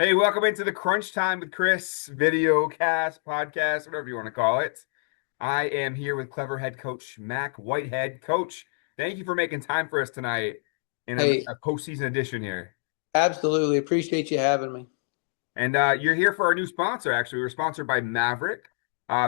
Hey, welcome into the Crunch Time with Chris video cast, podcast, whatever you want to call it. I am here with clever head coach Mac Whitehead. Coach, thank you for making time for us tonight in Hey, a postseason edition here. absolutely. Appreciate you having me. And you're here for our new sponsor, actually. We're sponsored by Maverick.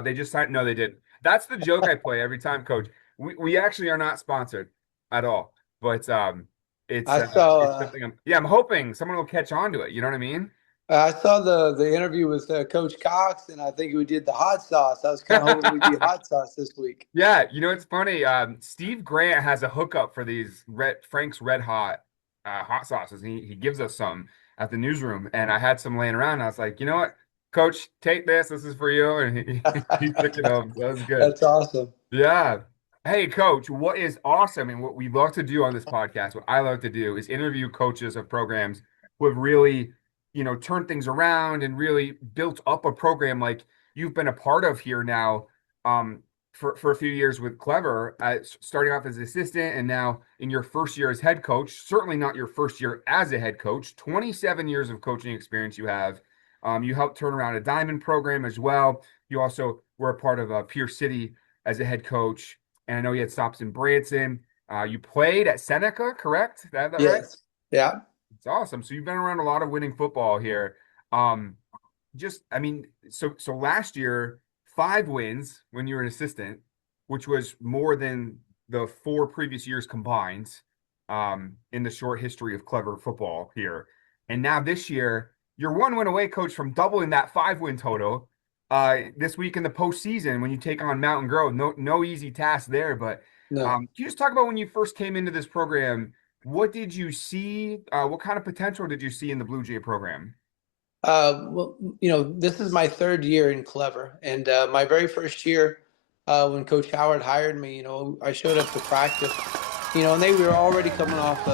They just signed, no, they didn't. That's the joke I play every time, Coach. We actually are not sponsored at all, but I saw it's something I'm hoping someone will catch on to it. You know what I mean? I saw the interview with Coach Cox, and I think we did the hot sauce. I was kind of hoping we'd be hot sauce this week. Yeah, it's funny. Steve Grant has a hookup for these Frank's Red Hot hot sauces. He gives us some at the newsroom, and I had some laying around. And I was like, you know what, Coach, take this. This is for you, and he took it home. So that was good. That's awesome. Yeah. Hey, Coach, what is awesome and what we love to do on this podcast, what I love to do is interview coaches of programs who have really, turned things around and really built up a program like you've been a part of here now for a few years with Clever, starting off as assistant and now in your first year as head coach. Certainly not your first year as a head coach. 27 years of coaching experience you have. You helped turn around a diamond program as well. You also were a part of Pierce City as a head coach, and I know you had stops in Branson. You played at Seneca, correct? That right? Yes. Yeah. It's awesome. So you've been around a lot of winning football here. Um, I mean, so last year, 5 wins when you were an assistant, which was more than the 4 previous years combined, in the short history of clever football here. And now this year, you're 1 win away, coach, from doubling that 5 win total. This week in the postseason when you take on Mountain Grove, no easy task there. But No. can you just talk about when you first came into this program? What did you see? What kind of potential did you see in the Blue Jay program? Well, this is my third year in Clever, and my very first year, when Coach Howard hired me, I showed up to practice, and they were already coming off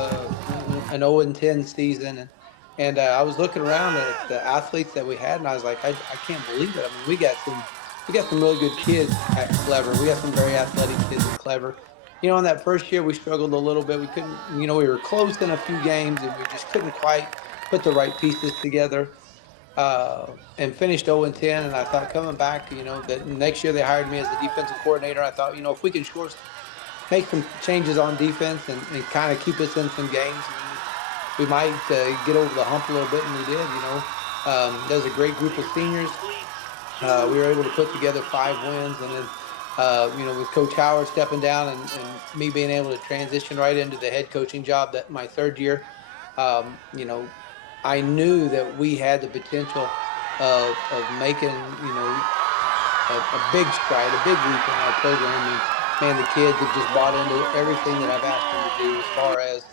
an 0-10 season, and I was looking around at the athletes that we had, and I was like, I can't believe it. I mean, we got some really good kids at Clever. We got some very athletic kids at Clever. In that first year, we struggled a little bit. We couldn't, we were close in a few games, and we just couldn't quite put the right pieces together, and finished 0-10. And I thought coming back, that next year they hired me as the defensive coordinator. I thought, if we can make some changes on defense and kind of keep us in some games, we might get over the hump a little bit, and we did. There's a great group of seniors. We were able to put together 5 wins, and then with Coach Howard stepping down and me being able to transition right into the head coaching job that my third year, um, you know, I knew that we had the potential of making, a big stride, a big leap in our program. And man, the kids have just bought into everything that I've asked them to do as far as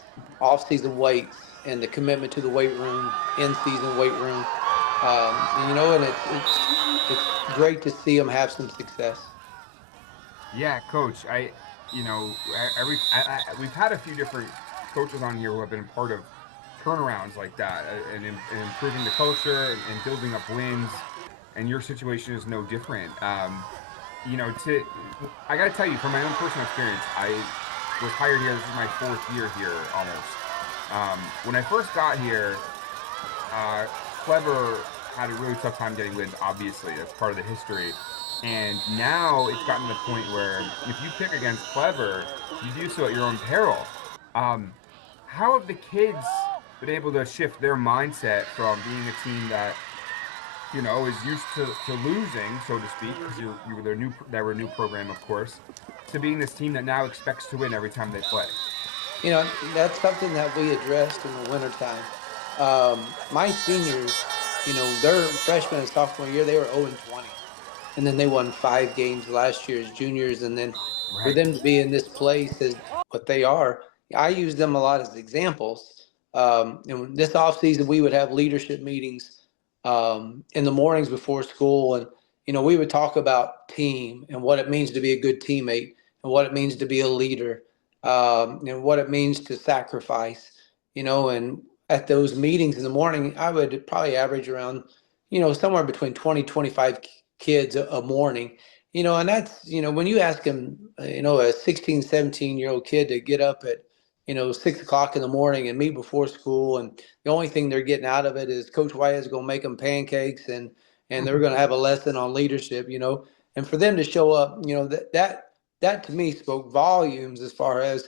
off-season weights and the commitment to the weight room, in-season weight room. And it's great to see them have some success. Yeah, coach. You know, we've had a few different coaches on here who have been part of turnarounds like that and improving the culture and building up wins. And your situation is no different. I got to tell you from my own personal experience, I was hired here. This is my 4th year here almost. When I first got here, uh, Clever had a really tough time getting wins. Obviously, that's part of the history. And now it's gotten to the point where if you pick against Clever, you do so at your own peril. Um, how have the kids been able to shift their mindset from being a team that is used to losing, so to speak, because you were they were a new program, of course, to being this team that now expects to win every time they play? That's something that we addressed in the wintertime. My seniors, their freshman and sophomore year, they were 0-20. And then they won 5 games last year as juniors. And then for Right. them to be in this place as what they are, I use them a lot as examples. And this offseason, we would have leadership meetings in the mornings before school. And, we would talk about team and what it means to be a good teammate and what it means to be a leader, and what it means to sacrifice, and at those meetings in the morning, I would probably average around, somewhere between 20-25 kids a morning, and that's, when you ask them, a 16, 17-year-old kid to get up at 6 o'clock in the morning and meet before school. And the only thing they're getting out of it is Coach Whitehead is going to make them pancakes, and they're going to have a lesson on leadership. And for them to show up, that to me spoke volumes as far as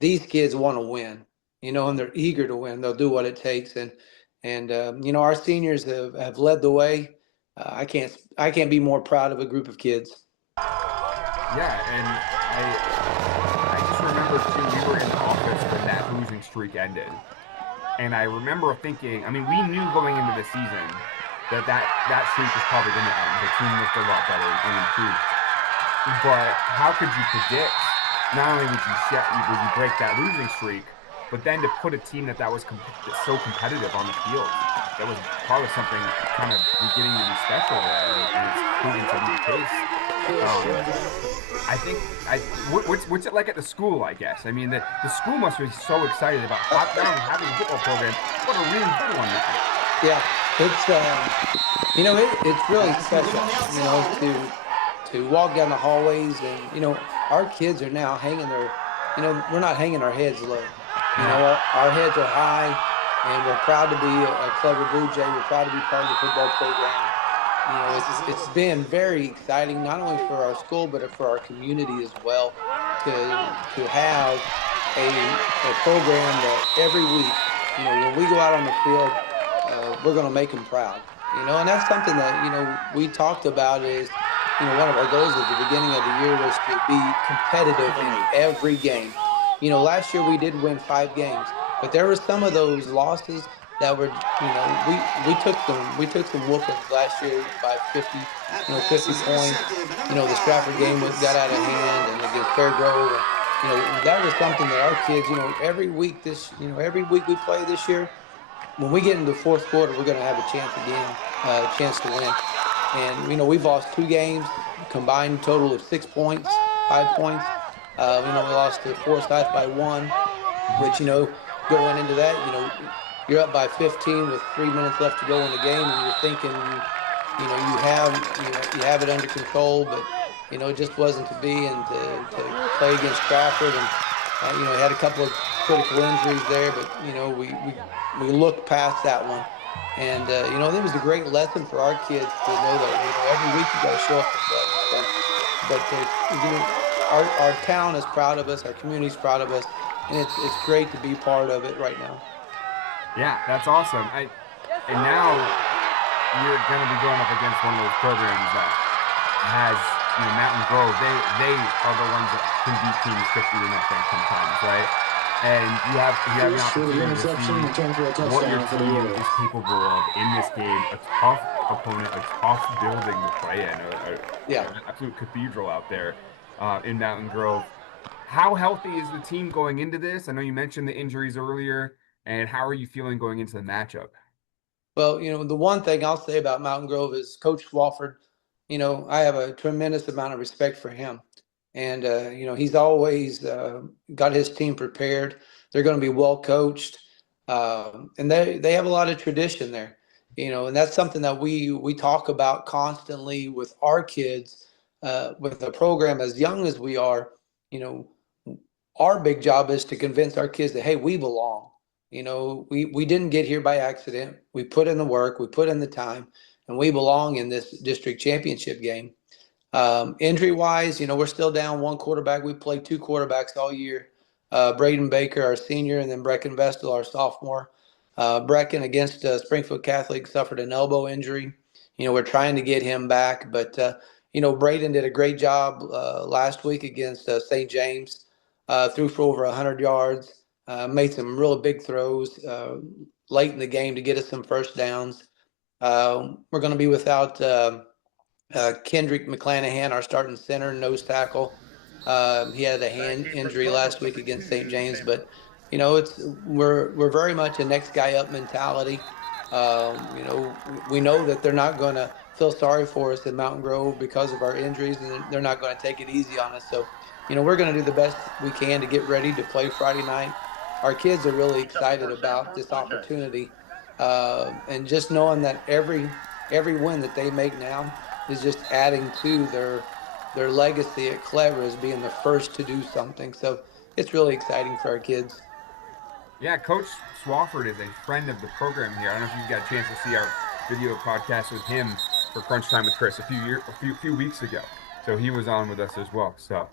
these kids want to win, and they're eager to win. They'll do what it takes. And our seniors have led the way. I can't be more proud of a group of kids. Yeah, and I just remember too, we were in the office when that losing streak ended. And I remember thinking, I mean, we knew going into the season that streak was probably going to end. The team looked a lot better and improved. But how could you predict? Not only would you break that losing streak, but then to put a team that was so competitive on the field, that was probably something kind of beginning to be special there, and it's proving to be the case. I think what's it like at the school? I guess I mean the school must be so excited about not only having a football program, but a really good one. Yeah, it's really special, to walk down the hallways, and our kids are now hanging we're not hanging our heads low. Our heads are high, and we're proud to be a Clever Blue Jay. We're proud to be part of the football program. It's been very exciting, not only for our school, but for our community as well, to have a program that every week, when we go out on the field, we're going to make them proud. And that's something that, we talked about is, one of our goals at the beginning of the year was to be competitive in every game. Last year we did win 5 games, but there were some of those losses that were, we took some whoopings last year by 50 points. The Stratford game got out of hand, and against Fairgrove, that was something that our kids, every week we play this year, when we get into the fourth quarter, we're going to have a chance again, a chance to win. And, we've lost 2 games, combined total of 6 points, 5 points. We lost to Forsyth by 1, which, going into that, you're up by 15 with 3 minutes left to go in the game, and you're thinking, you have it under control, but, it just wasn't to be. And to play against Stratford, and, had a couple of critical injuries there, but, we looked past that one. And, it was a great lesson for our kids to know that, every week you got to show up for them. But our town is proud of us, our community's proud of us, and it's great to be part of it right now. Yeah, that's awesome. And now you're going to be going up against one of those programs that has, Mountain Grove. They are the ones that can beat teams 50-0 sometimes, right? And you have an opportunity to see what your team is capable of in this game. A tough opponent, a tough building to play in, an absolute cathedral out there in Mountain Grove. How healthy is the team going into this? I know you mentioned the injuries earlier, and how are you feeling going into the matchup? Well, the one thing I'll say about Mountain Grove is Coach Walford. I have a tremendous amount of respect for him. And, he's always got his team prepared. They're going to be well coached. And they have a lot of tradition there, and that's something that we talk about constantly with our kids, with a program as young as we are. Our big job is to convince our kids that, hey, we belong. We didn't get here by accident. We put in the work, we put in the time, and we belong in this district championship game. Injury wise, we're still down 1 quarterback. We played 2 quarterbacks all year. Braden Baker, our senior, and then Brecken Vestal, our sophomore. Brecken against Springfield Catholic suffered an elbow injury. We're trying to get him back, but Braden did a great job last week against St. James. Threw for over 100 yards. Made some real big throws late in the game to get us some first downs. We're going to be without Kendrick McClanahan, our starting center, nose tackle. He had a hand injury last week against St. James, but we're very much a next guy up mentality. We know that they're not going to feel sorry for us in Mountain Grove because of our injuries, and they're not going to take it easy on us. So, we're going to do the best we can to get ready to play Friday night. Our kids are really excited about this opportunity, and just knowing that every win that they make now is just adding to their legacy at Clever as being the first to do something. So, it's really exciting for our kids. Yeah, Coach Swafford is a friend of the program here. I don't know if you've got a chance to see our video podcast with him for Crunch Time with Chris a few weeks ago. So he was on with us as well. So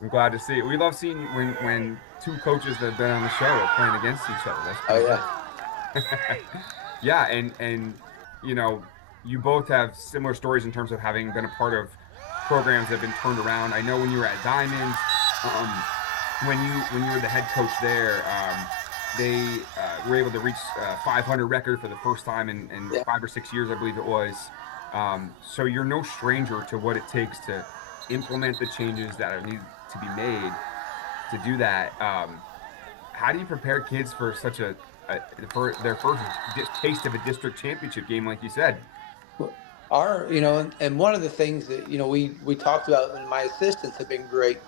I'm glad to see it. We love seeing when two coaches that have been on the show are playing against each other. That's Oh pretty yeah. cool. Yeah, and you know, you both have similar stories in terms of having been a part of programs that have been turned around. I know when you were at Diamonds, um, when you were the head coach there, they were able to reach 500 record for the first time in Yeah. 5 or 6 years, I believe it was. So you're no stranger to what it takes to implement the changes that are need to be made to do that. How do you prepare kids for for their first taste of a district championship game, like you said? And one of the things that we talked about, and my assistants have been great.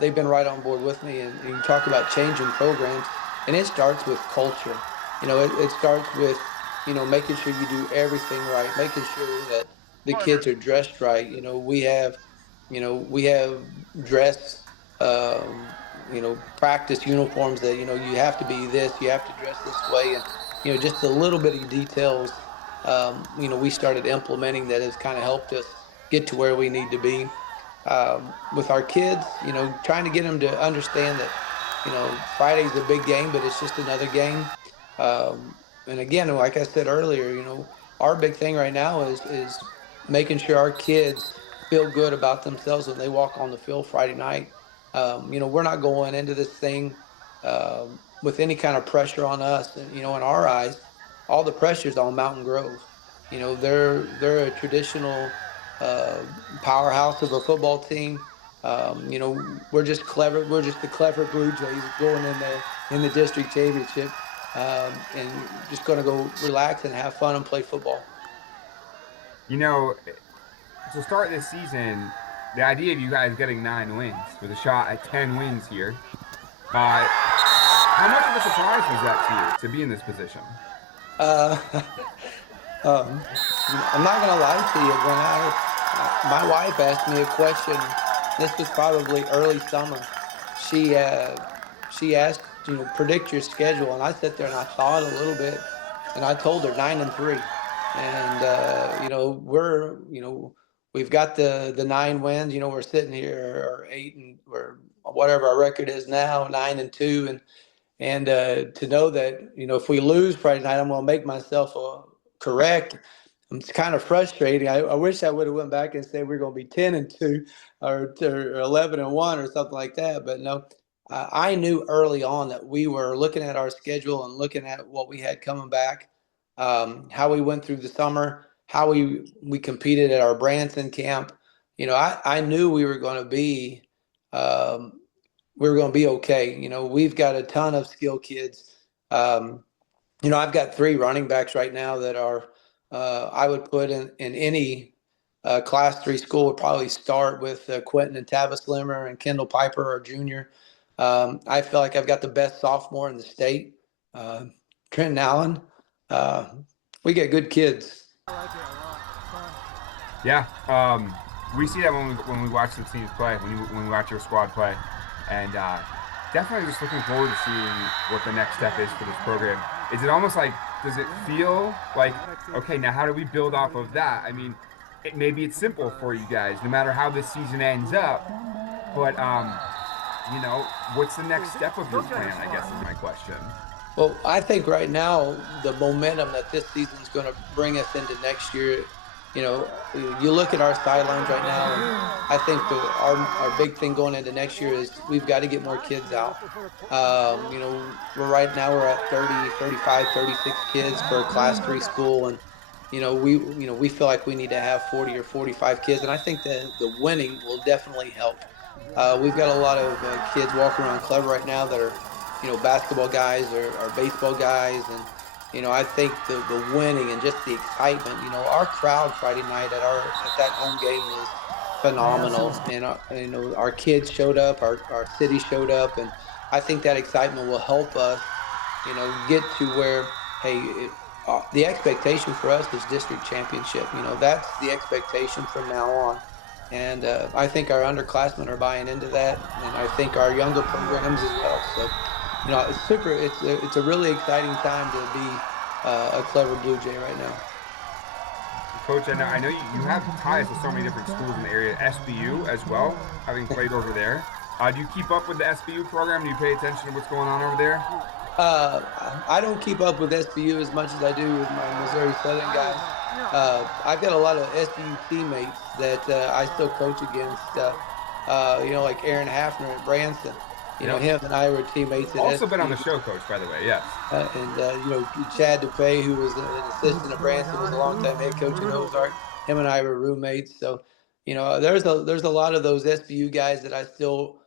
They've been right on board with me, and you talk about changing programs, and it starts with culture. It starts with making sure you do everything right, making sure that the kids are dressed right. We have dress, practice uniforms that you have to be this, you have to dress this way, and just the little bitty details we started implementing that has kind of helped us get to where we need to be. With our kids, trying to get them to understand that, Friday's a big game, but it's just another game. And again, like I said earlier, our big thing right now is making sure our kids feel good about themselves when they walk on the field Friday night. We're not going into this thing with any kind of pressure on us. And, in our eyes, all the pressure's on Mountain Grove. They're a traditional uh, powerhouse of a football team. We're just clever. We're just the clever Blue Jays going in there in the district championship, and just going to go relax and have fun and play football. You know, to start this season, the idea of you guys getting 9 wins with a shot at 10 wins here, uh, how much of a surprise was that to you to be in this position? Uh, um, I'm not going to lie to you. My wife asked me a question. This was probably early summer. She uh, she asked, predict your schedule, and I sat there and I thought a little bit, and I told her 9-3, and we've got the 9 wins. We're sitting here or 8 and or whatever our record is now, 9-2, and to know that if we lose Friday night, I'm going to make myself correct. It's kind of frustrating. I wish I would have went back and said we're going to be 10-2 or 11-1 or something like that. But no, I knew early on that we were looking at our schedule and looking at what we had coming back, how we went through the summer, how we competed at our Branson camp. I knew um, we were going to be okay. We've got a ton of skill kids. Um, I've got three running backs right now that are, I would put in any class three school would probably start with Quentin and Tavis Limmer and Kendall Piper, our junior. I feel like I've got the best sophomore in the state, uh, Trenton Allen. Uh, we get good kids. Yeah, we see that when we watch the teams play, when we watch your squad play, and definitely just looking forward to seeing what the next step is for this program. Is it almost like, does it feel like, okay, now how do we build off of that? I mean, maybe it's simple for you guys, no matter how this season ends up, but what's the next step of your plan? I guess is my question. Well, I think right now the momentum that this season is going to bring us into next year, you look at our sidelines right now, and I think our big thing going into next year is we've got to get more kids out. We're at 30, 35, 36 kids for a class three school, and we feel like we need to have 40 or 45 kids, and I think that the winning will definitely help. We've got a lot of kids walking around Clever right now that are basketball guys or baseball guys. And, I think the winning and just the excitement, our crowd Friday night at that home game was phenomenal. And, our kids showed up, our city showed up. And I think that excitement will help us, get to where, hey, the expectation for us is district championship. That's the expectation from now on. And I think our underclassmen are buying into that, and I think our younger programs as well. So, it's super. It's a really exciting time to be a clever Blue Jay right now. Coach, I know you have ties to so many different schools in the area, SBU as well, having played over there. Do you keep up with the SBU program? Do you pay attention to what's going on over there? I don't keep up with SBU as much as I do with my Missouri Southern guys. I've got a lot of SBU teammates that I still coach against. Like Aaron Hafner at Branson. Yep. Him and I were teammates at Also been on SBU. the show, Coach, by the way. Yes. And Chad DePay, who was an assistant at Branson, was a longtime head coach at Ozark. Him and I were roommates. So, there's a lot of those SBU guys that I still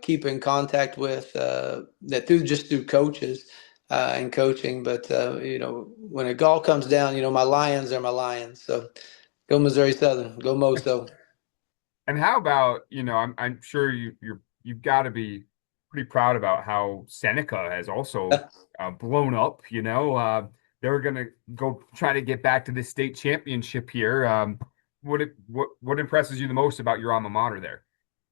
keep in contact with that through coaches and coaching. But when it all comes down, my Lions are my Lions. So go Missouri Southern, go Moso. And how about, I'm sure you've got to be pretty proud about how Seneca has also blown up, they're going to go try to get back to the state championship here. What impresses you the most about your alma mater there?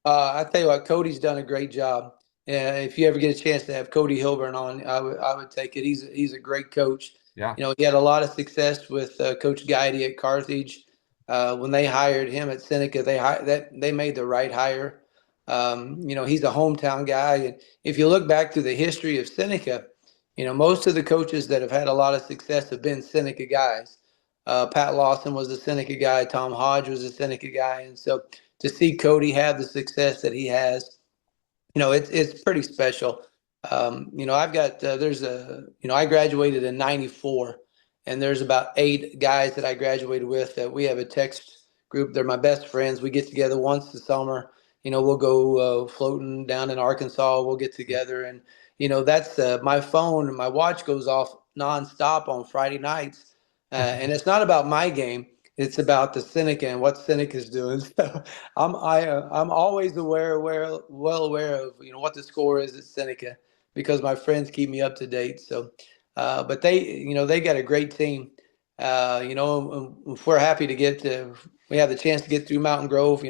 I tell you what, Cody's done a great job. If you ever get a chance to have Cody Hilburn on, I would take it. He's a great coach. Yeah. He had a lot of success with Coach Guidy at Carthage. When they hired him at Seneca, they made the right hire. He's a hometown guy, and if you look back through the history of Seneca, most of the coaches that have had a lot of success have been Seneca guys. Pat Lawson was a Seneca guy. Tom Hodge was a Seneca guy, and so to see Cody have the success that he has, it's pretty special. I've got there's a I graduated in '94, and there's about 8 guys that I graduated with that we have a text group. They're my best friends. We get together once a summer. We'll go floating down in Arkansas. We'll get together, and that's my phone and my watch goes off nonstop on Friday nights, and it's not about my game. It's about the Seneca and what Seneca's doing. So I'm always well aware of what the score is at Seneca because my friends keep me up to date. So, but they got a great team. If we're happy to we have the chance to get through Mountain Grove.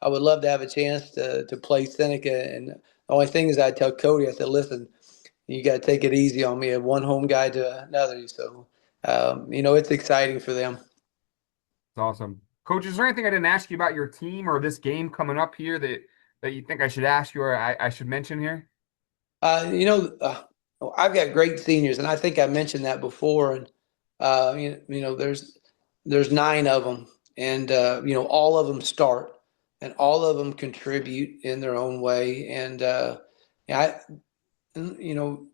I would love to have a chance to play Seneca. And the only thing is, I tell Cody, I said, listen, you got to take it easy on me, one home guy to another. So, it's exciting for them. It's awesome. Coach, is there anything I didn't ask you about your team or this game coming up here that you think I should ask you or I should mention here? Uh, you know, uh, I've got great seniors, and I think I mentioned that before. And there's 9 of them, and all of them start, and all of them contribute in their own way. And yeah,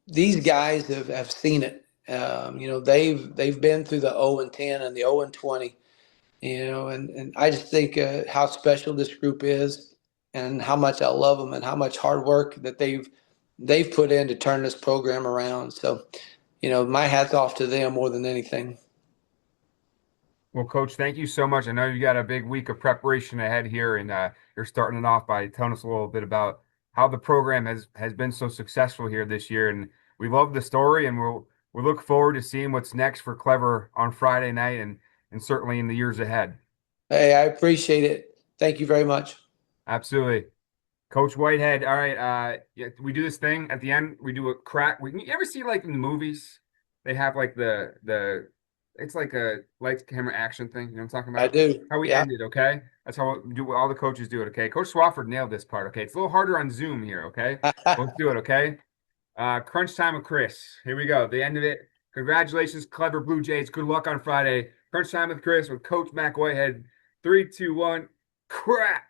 these guys have seen it. They've been through the 0-10 and the 0-20. And I just think how special this group is, and how much I love them, and how much hard work that they've put in to turn this program around. So, my hat's off to them more than anything. Well, Coach, thank you so much. I know you got a big week of preparation ahead here, and you're starting it off by telling us a little bit about how the program has been so successful here this year. And we love the story, and we'll look forward to seeing what's next for Clever on Friday night and certainly in the years ahead. Hey, I appreciate it. Thank you very much. Absolutely. Coach Whitehead, all right. Yeah, we do this thing at the end. We do a crack. You ever see like in the movies, they have like the it's like a lights, camera, action thing. You know what I'm talking I about? do. How we Yeah. end it, okay? That's how all the coaches do it, okay? Coach Swafford nailed this part, okay? It's a little harder on Zoom here, okay? Let's do it, okay? Crunch time with Chris. Here we go. The end of it. Congratulations, Clever Blue Jays. Good luck on Friday. Crunch time with Chris with Coach Mac Whitehead. 3, 2, 1. Crack.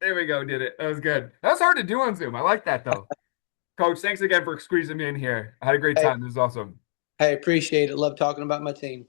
There we go. Did it. That was good. That was hard to do on Zoom. I like that though. Coach, thanks again for squeezing me in here. I had a great Hey, time. This is awesome. I appreciate it. Love talking about my team.